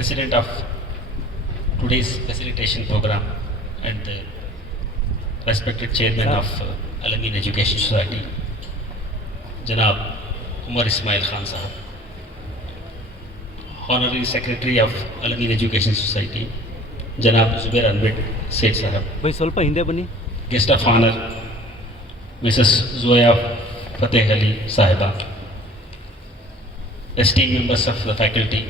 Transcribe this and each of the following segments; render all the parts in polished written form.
President of today's facilitation program and the respected Chairman of Al-Amin Education Society, Janab Umar Ismail Khan Sahab, Honorary Secretary of Al-Amin Education Society, Janab Zubair Anbid Seth Sahab, भाई ಸ್ವಲ್ಪ ಹಿಂದೆ ಬನ್ನಿ. Guest of Honor, Mrs. Zoya Fateh Ali Sahiba, esteemed members of the faculty,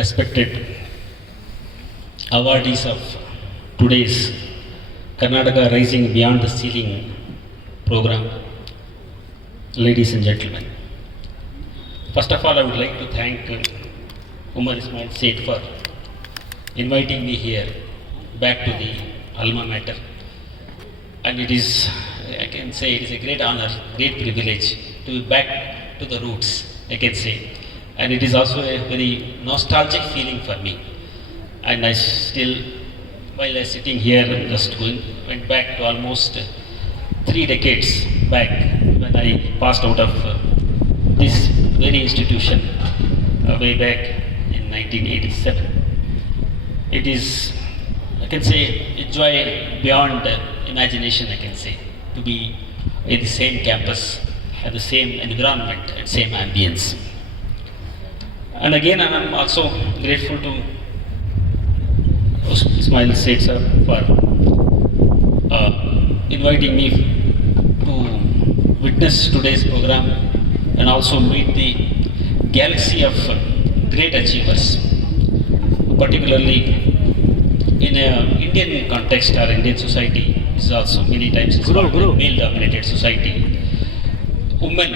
respected awardees of today's Karnataka Rising Beyond the Ceiling program, ladies and gentlemen. First of all, I would like to thank Umar Ismail Seth for inviting me here back to the alma mater. And it is, I can say, it is a great honor, great privilege to be back to the roots, I can say. And it is also a very nostalgic feeling for me. And I still, while I was sitting here and just went back to almost 3 decades back when I passed out of this very institution way back in 1987. It is, I can say, a joy beyond imagination, I can say, to be in the same campus, at the same environment, and same ambience. And again, I am also grateful to Ismail Seth sir for inviting me to witness today's program and also meet the galaxy of great achievers, particularly in an Indian context or Indian society. Is also many times it's called a male-dominated society. Women,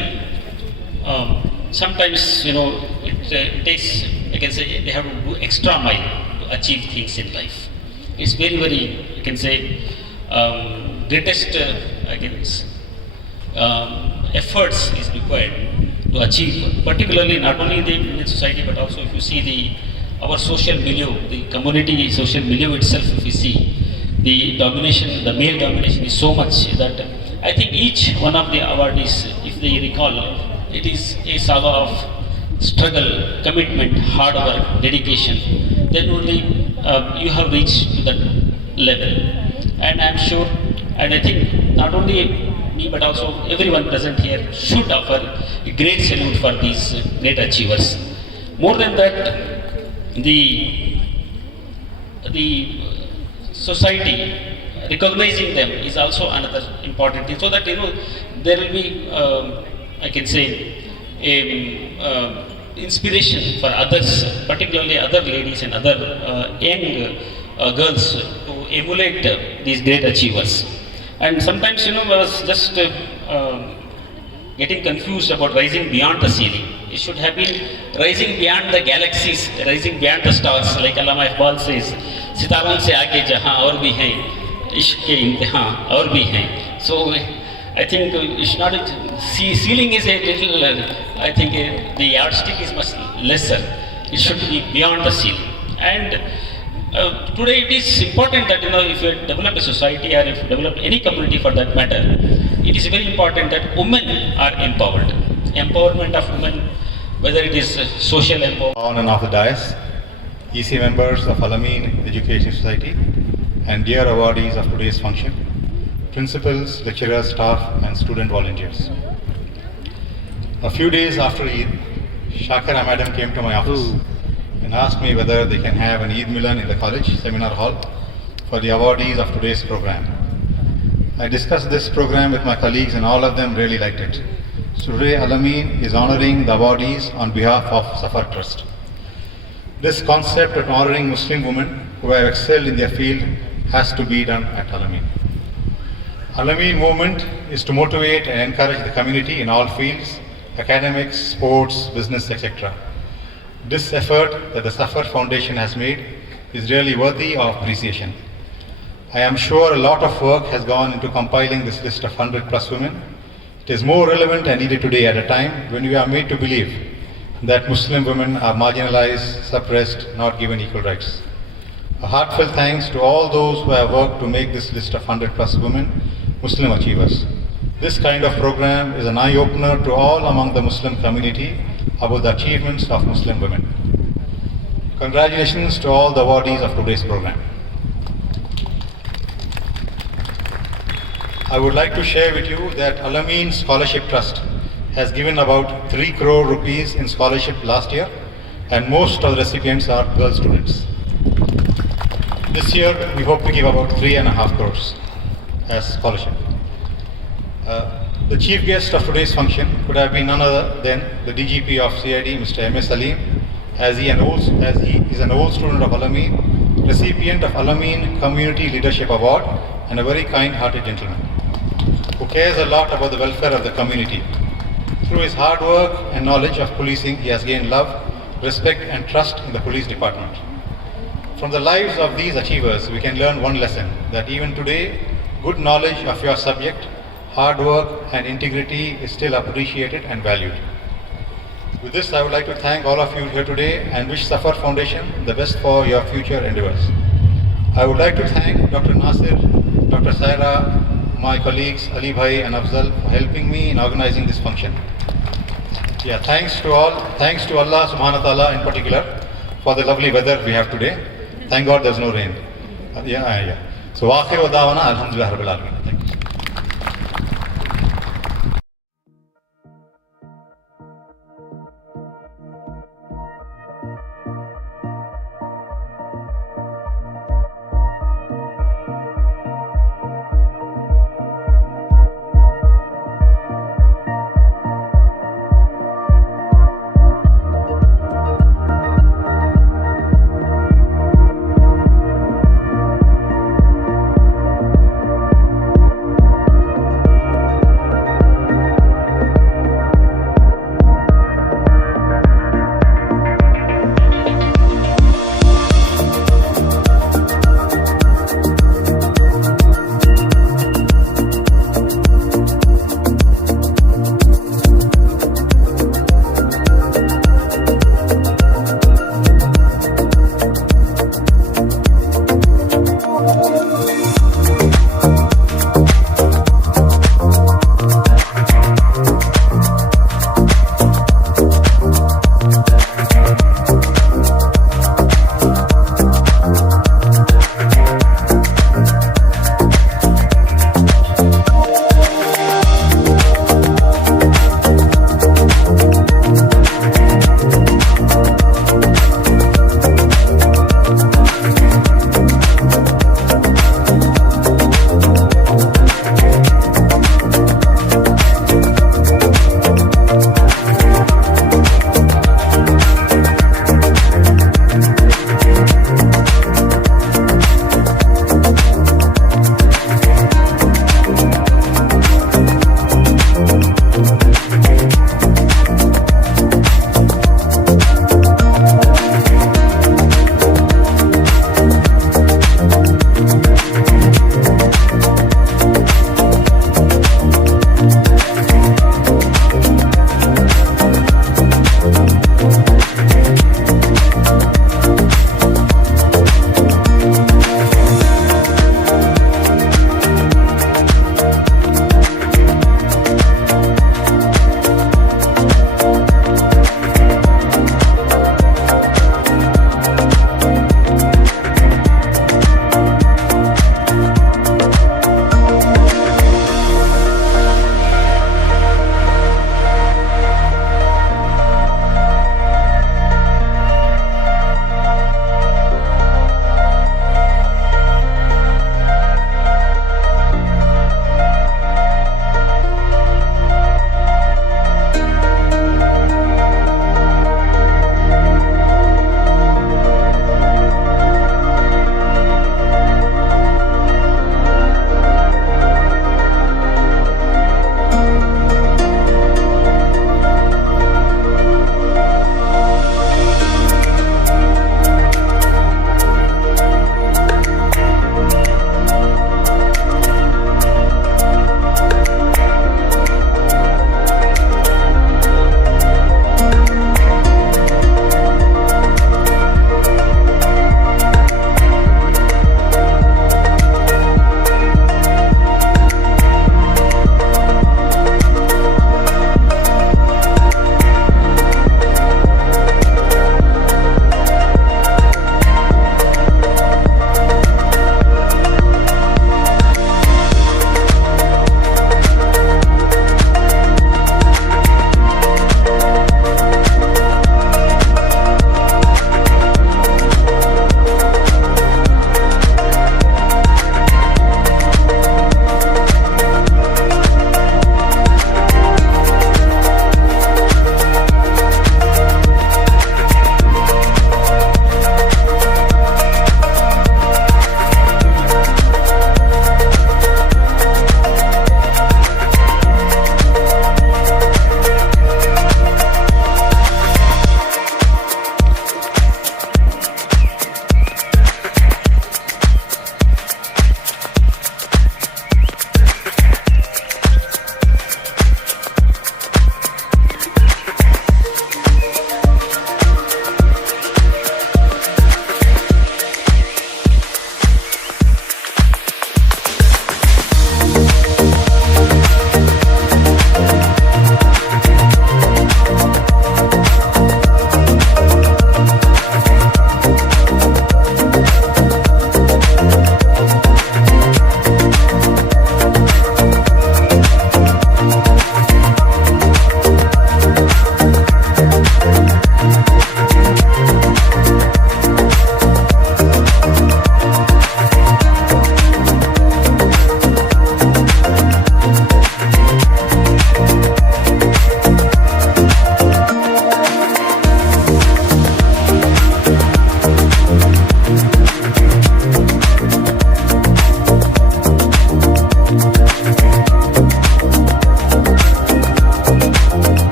sometimes, you know, it takes, I can say, they have to do extra mile to achieve things in life. It's very, very, I can say, greatest, I guess, efforts is required to achieve, particularly not only in the Indian society, but also if you see our social milieu, the community social milieu itself, if you see, the domination, the male domination is so much that I think each one of the awardees, if they recall, it is a saga of struggle, commitment, hard work, dedication. Then only you have reached to that level. And I am sure, and I think not only me but also everyone present here should offer a great salute for these great achievers. More than that, the society recognizing them is also another important thing, so that, you know, there will be, I can say, a inspiration for others, particularly other ladies and other young girls, to emulate these great achievers. And sometimes, you know, I was just getting confused about rising beyond the ceiling. It should have been rising beyond the galaxies, rising beyond the stars, like Allama Iqbal says, सितारों से आगे जहाँ और भी हैं, इश्क के इम्तिहान और भी हैं. So I think it's not ceiling is a little, I think the yardstick is much lesser. It should be beyond the ceiling. And today it is important that, you know, if you develop a society or if you develop any community for that matter, it is very important that women are empowered. Empowerment of women, whether it is social empowerment. On and off the dais, EC members of Al-Amin Education Society and dear awardees of today's function, principals, lecturers, staff and student volunteers. A few days after Eid, Shakira madam came to my office and asked me whether they can have an Eid Milan in the college seminar hall for the awardees of today's program. I discussed this program with my colleagues and all of them really liked it. So today Al-Amin is honoring the awardees on behalf of Safar Trust. This concept of honoring Muslim women who have excelled in their field has to be done at Al-Amin. Al-Amin movement is to motivate and encourage the community in all fields, academics, sports, business, etc. This effort that the Safar Foundation has made is really worthy of appreciation. I am sure a lot of work has gone into compiling this list of 100 plus women. It is more relevant and needed today at a time when we are made to believe that Muslim women are marginalized, suppressed, not given equal rights. A heartfelt thanks to all those who have worked to make this list of 100 plus women Muslim achievers. This kind of program is an eye-opener to all among the Muslim community about the achievements of Muslim women. Congratulations to all the awardees of today's program. I would like to share with you that Al-Amin Scholarship Trust has given about 3 crore rupees in scholarship last year, and most of the recipients are girl students. This year we hope to give about 3.5 crores as scholarship. The chief guest of today's function could have been none other than the DGP of CID, Mr. M.S. Salim, as he is an old student of Al-Amin, recipient of Al-Amin Community Leadership Award, and a very kind-hearted gentleman who cares a lot about the welfare of the community. Through his hard work and knowledge of policing, he has gained love, respect and trust in the police department. From the lives of these achievers, we can learn one lesson, that even today, good knowledge of your subject, hard work and integrity is still appreciated and valued. With this, I would like to thank all of you here today and wish Safar Foundation the best for your future endeavors. I would like to thank Dr. Nasir, Dr. Saira, my colleagues Ali Bhai and Afzal for helping me in organizing this function. Thanks to Allah subhanahu wa ta'ala in particular for the lovely weather we have today. Thank God there's no rain. So, wa akhiru da'wana alhamdulillah rabbil alamin. Thank you.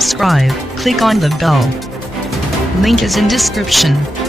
subscribe, click on the bell. Link is in description.